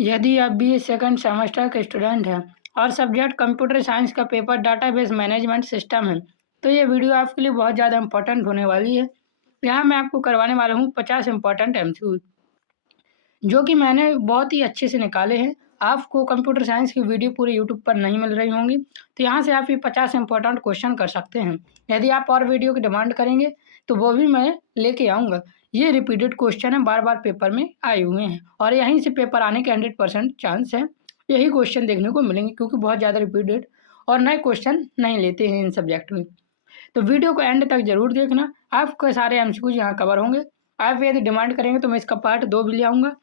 यदि आप BA second semester के स्टूडेंट हैं और सब्जेक्ट कंप्यूटर साइंस का पेपर डाटाबेस मैनेजमेंट सिस्टम है, तो ये वीडियो आपके लिए बहुत ज़्यादा इंपॉर्टेंट होने वाली है। यहाँ मैं आपको करवाने वाला हूँ 50 इंपॉर्टेंट MCQ, जो कि मैंने बहुत ही अच्छे से निकाले हैं। आपको कंप्यूटर साइंस की वीडियो पूरे यूट्यूब पर नहीं मिल रही होंगी, तो यहाँ से आप ये 50 इंपॉर्टेंट क्वेश्चन कर सकते हैं। यदि आप और वीडियो की डिमांड करेंगे तो वो भी मैं लेके आऊँगा। ये रिपीटेड क्वेश्चन है, बार बार पेपर में आए हुए हैं और यहीं से पेपर आने के 100% चांस है। यही क्वेश्चन देखने को मिलेंगे क्योंकि बहुत ज़्यादा रिपीटेड और नए क्वेश्चन नहीं लेते हैं इन सब्जेक्ट में। तो वीडियो को एंड तक जरूर देखना, आपके सारे MCQ यहाँ कवर होंगे। आप यदि डिमांड करेंगे तो मैं इसका पार्ट 2 भी ले आऊँगा।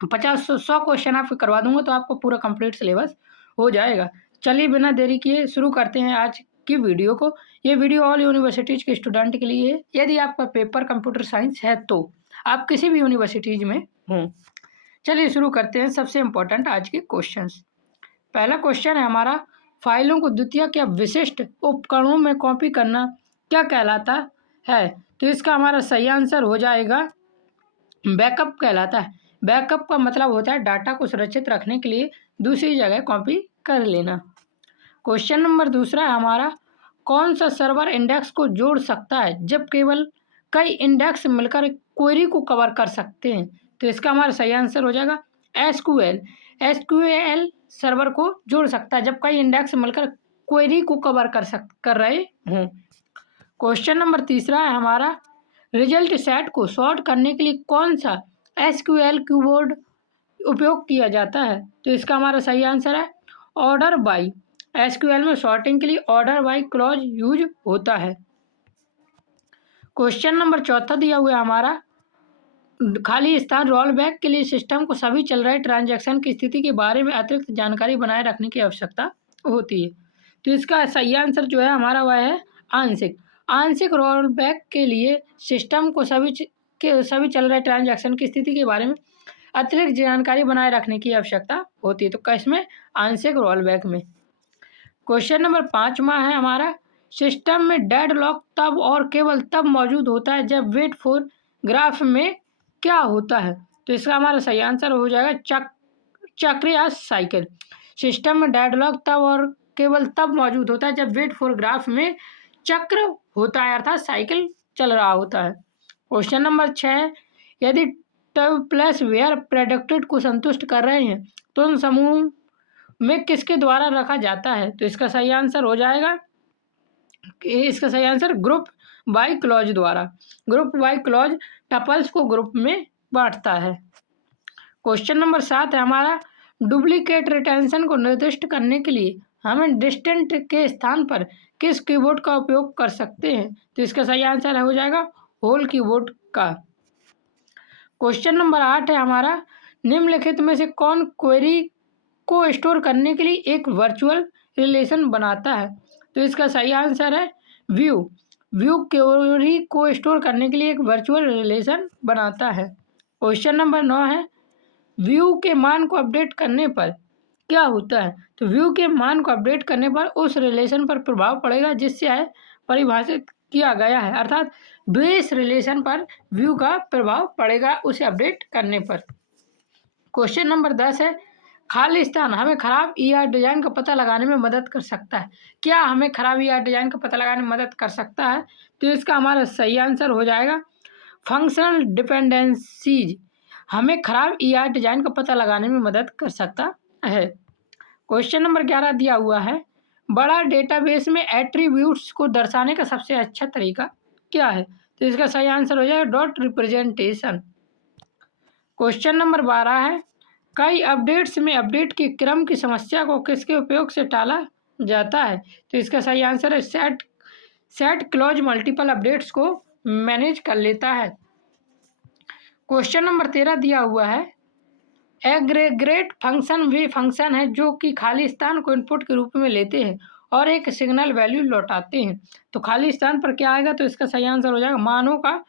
50-100 क्वेश्चन आपको करवा दूंगा तो आपको पूरा कंप्लीट सिलेबस हो जाएगा। चलिए बिना देरी किए शुरू करते हैं आज की वीडियो को। ये वीडियो ऑल यूनिवर्सिटीज़ के स्टूडेंट के लिए है। यदि आपका पेपर कंप्यूटर साइंस है तो आप किसी भी यूनिवर्सिटीज़ में हों। चलिए शुरू करते हैं सबसे इम्पोर्टेंट आज के क्वेश्चंस। पहला क्वेश्चन है हमारा, फाइलों को द्वितीयक या विशिष्ट उपकरणों में कॉपी करना क्या कहलाता है? तो इसका हमारा सही आंसर हो जाएगा बैकअप कहलाता है। बैकअप का मतलब होता है डाटा को सुरक्षित रखने के लिए दूसरी जगह कॉपी कर लेना। क्वेश्चन नंबर दूसरा है हमारा, कौन सा सर्वर इंडेक्स को जोड़ सकता है जब केवल कई इंडेक्स मिलकर क्वेरी को कवर कर सकते हैं? तो इसका हमारा सही आंसर हो जाएगा SQL। SQL सर्वर को जोड़ सकता है जब कई इंडेक्स मिलकर क्वेरी को कवर कर रहे हों। क्वेश्चन नंबर तीसरा है हमारा, रिजल्ट सेट को सॉर्ट करने के लिए कौन सा SQL कीवर्ड उपयोग किया जाता है? तो इसका हमारा सही आंसर है ऑर्डर बाय। SQL में सॉर्टिंग के लिए ऑर्डर बाय क्लॉज यूज होता है। क्वेश्चन नंबर चौथा दिया हुआ है हमारा, खाली स्थान रोल बैक के लिए सिस्टम को सभी चल रहे ट्रांजैक्शन की स्थिति के बारे में अतिरिक्त जानकारी बनाए रखने की आवश्यकता होती है। तो इसका सही आंसर जो है हमारा वह है आंशिक। आंशिक रोल बैक के लिए सिस्टम को सभी चल रहे ट्रांजैक्शन की स्थिति के बारे में अतिरिक्त जानकारी बनाए रखने की आवश्यकता होती है। तो किसमें? आंशिक रोल बैक में। क्वेश्चन नंबर 5वां है हमारा, सिस्टम में डेडलॉक तब और केवल तब मौजूद होता है जब वेट फॉर ग्राफ में क्या होता है? तो इसका हमारा सही आंसर हो जाएगा चक्र या साइकिल। सिस्टम में डेडलॉक तब और केवल तब मौजूद होता है जब वेट फॉर ग्राफ में चक्र होता है, अर्थात साइकिल चल रहा होता है। क्वेश्चन नंबर 6, यदि टब प्लस वेयर प्रेडिक्टेड को संतुष्ट कर रहे हैं तो उन समूह में किसके द्वारा रखा जाता है? तो इसका सही आंसर हो जाएगा इसका सही आंसर ग्रुप बाय क्लॉज द्वारा। ग्रुप बाय क्लॉज टपल्स को ग्रुप में बांटता है। क्वेश्चन नंबर 7 है हमारा, डुप्लीकेट रिटेंशन को निर्दिष्ट करने के लिए हमें डिस्टेंट के स्थान पर किस कीवर्ड का उपयोग कर सकते हैं? तो इसका सही आंसर हो जाएगा होल कीवर्ड का। क्वेश्चन नंबर 8 है हमारा, निम्नलिखित में से कौन क्वेरी को स्टोर करने के लिए एक वर्चुअल रिलेशन बनाता है? तो इसका सही आंसर है व्यू। व्यू क्वेरी को स्टोर करने के लिए एक वर्चुअल रिलेशन बनाता है। क्वेश्चन नंबर 9 है, व्यू के मान को अपडेट करने पर क्या होता है? तो व्यू के मान को अपडेट करने पर उस रिलेशन पर प्रभाव पड़ेगा जिससे है परिभाषित किया गया है, अर्थात बेस रिलेशन पर व्यू का प्रभाव पड़ेगा उसे अपडेट करने पर। क्वेश्चन नंबर 10 है, खाली स्थान हमें खराब डिजाइन का पता लगाने में मदद कर सकता है। क्या हमें खराब डिजाइन का पता लगाने में मदद कर सकता है? तो इसका हमारा सही आंसर हो जाएगा फंक्शनल डिपेंडेंसीज हमें खराब डिजाइन का पता लगाने में मदद कर सकता है। क्वेश्चन नंबर 11 दिया हुआ है, बड़ा डेटाबेस में एट्रीब्यूट्स को दर्शाने का सबसे अच्छा तरीका क्या है? तो इसका सही आंसर हो जाएगा डॉट रिप्रेजेंटेशन। क्वेश्चन नंबर 12 है, कई अपडेट्स में अपडेट के क्रम की समस्या को किसके उपयोग से टाला जाता है? तो इसका सही आंसर है सेट क्लॉज मल्टीपल अपडेट्स को मैनेज कर लेता है। क्वेश्चन नंबर 13 दिया हुआ है, एग्रेगेट फंक्शन वे फंक्शन है जो कि खाली स्थान को इनपुट के रूप में लेते हैं और एक सिग्नल वैल्यू लौटाते हैं। तो खाली स्थान पर क्या आएगा? तो इसका सही आंसर हो जाएगा मानों का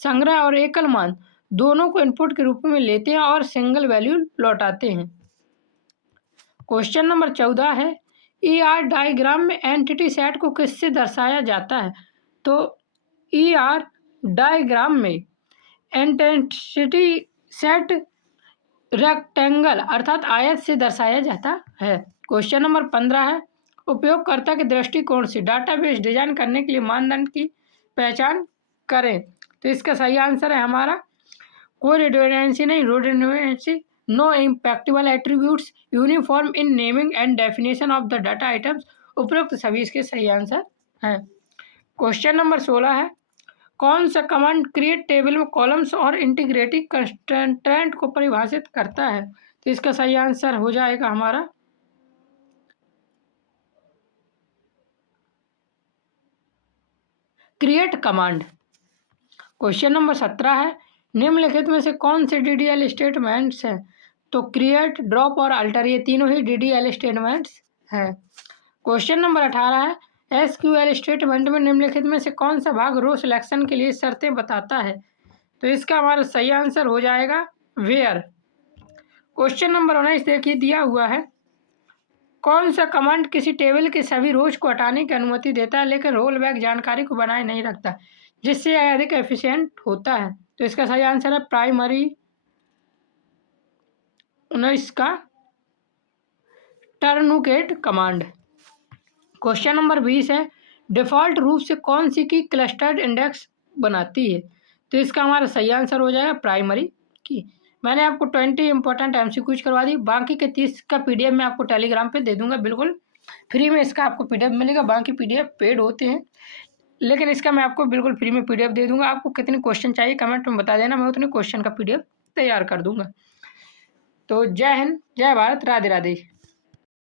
संग्रह और एकल मान दोनों को इनपुट के रूप में लेते हैं और सिंगल वैल्यू लौटाते हैं। क्वेश्चन नंबर 14 है, ER डायग्राम में एंटिटी सेट को किससे दर्शाया जाता है? तो ER डायग्राम में एंटिटी सेट रेक्टेंगल अर्थात आयत से दर्शाया जाता है। क्वेश्चन नंबर 15 है, उपयोगकर्ता के दृष्टिकोण से डाटाबेस डिजाइन करने के लिए मानदंड की पहचान करें। तो इसका सही आंसर है हमारा कोई रिडंडेंसी नहीं, redundancy, no impactable attributes, uniform in naming and definition of the data items. उपरोक्त सभी इसके सही आंसर हैं। क्वेश्चन नंबर 16 है, कौन सा कमांड क्रिएट टेबल में कॉलम्स और इंटीग्रेटिव कंस्ट्रेंट को परिभाषित करता है। तो इसका सही आंसर हो जाएगा हमारा क्रिएट कमांड। क्वेश्चन नंबर 17 है, निम्नलिखित में से कौन से डीडीएल स्टेटमेंट्स हैं। तो क्रिएट, ड्रॉप और अल्टर ये तीनों ही डीडीएल स्टेटमेंट्स हैं। क्वेश्चन नंबर 18 है, एसक्यूएल स्टेटमेंट में निम्नलिखित में से कौन सा भाग रो सिलेक्शन के लिए शर्तें बताता है। तो इसका हमारा सही आंसर हो जाएगा वेयर। क्वेश्चन नंबर 19 देखिए दिया हुआ है, कौन सा कमांड किसी टेबल के सभी रोज को हटाने की अनुमति देता है लेकिन रोल बैक जानकारी को बनाए नहीं रखता, जिससे यह अधिक एफिशिएंट होता है। तो इसका सही आंसर है प्राइमरी 19 का टर्नुकेट कमांड। क्वेश्चन नंबर 20 है, डिफ़ॉल्ट रूप से कौन सी की क्लस्टर्ड इंडेक्स बनाती है। तो इसका हमारा सही आंसर हो जाएगा प्राइमरी की। मैंने आपको 20 इंपॉर्टेंट एमसीक्यूज करवा दी, बाकी के 30 का पीडीएफ मैं आपको टेलीग्राम पे दे दूंगा, बिल्कुल फ्री में इसका आपको पीडीएफ मिलेगा। बाकी पीडीएफ पेड होते हैं, लेकिन इसका मैं आपको बिल्कुल फ्री में पीडीएफ दे दूंगा। आपको कितने क्वेश्चन चाहिए कमेंट में बता देना, मैं उतने क्वेश्चन का पीडीएफ तैयार कर दूंगा। तो जय हिंद, जय भारत, राधे राधे।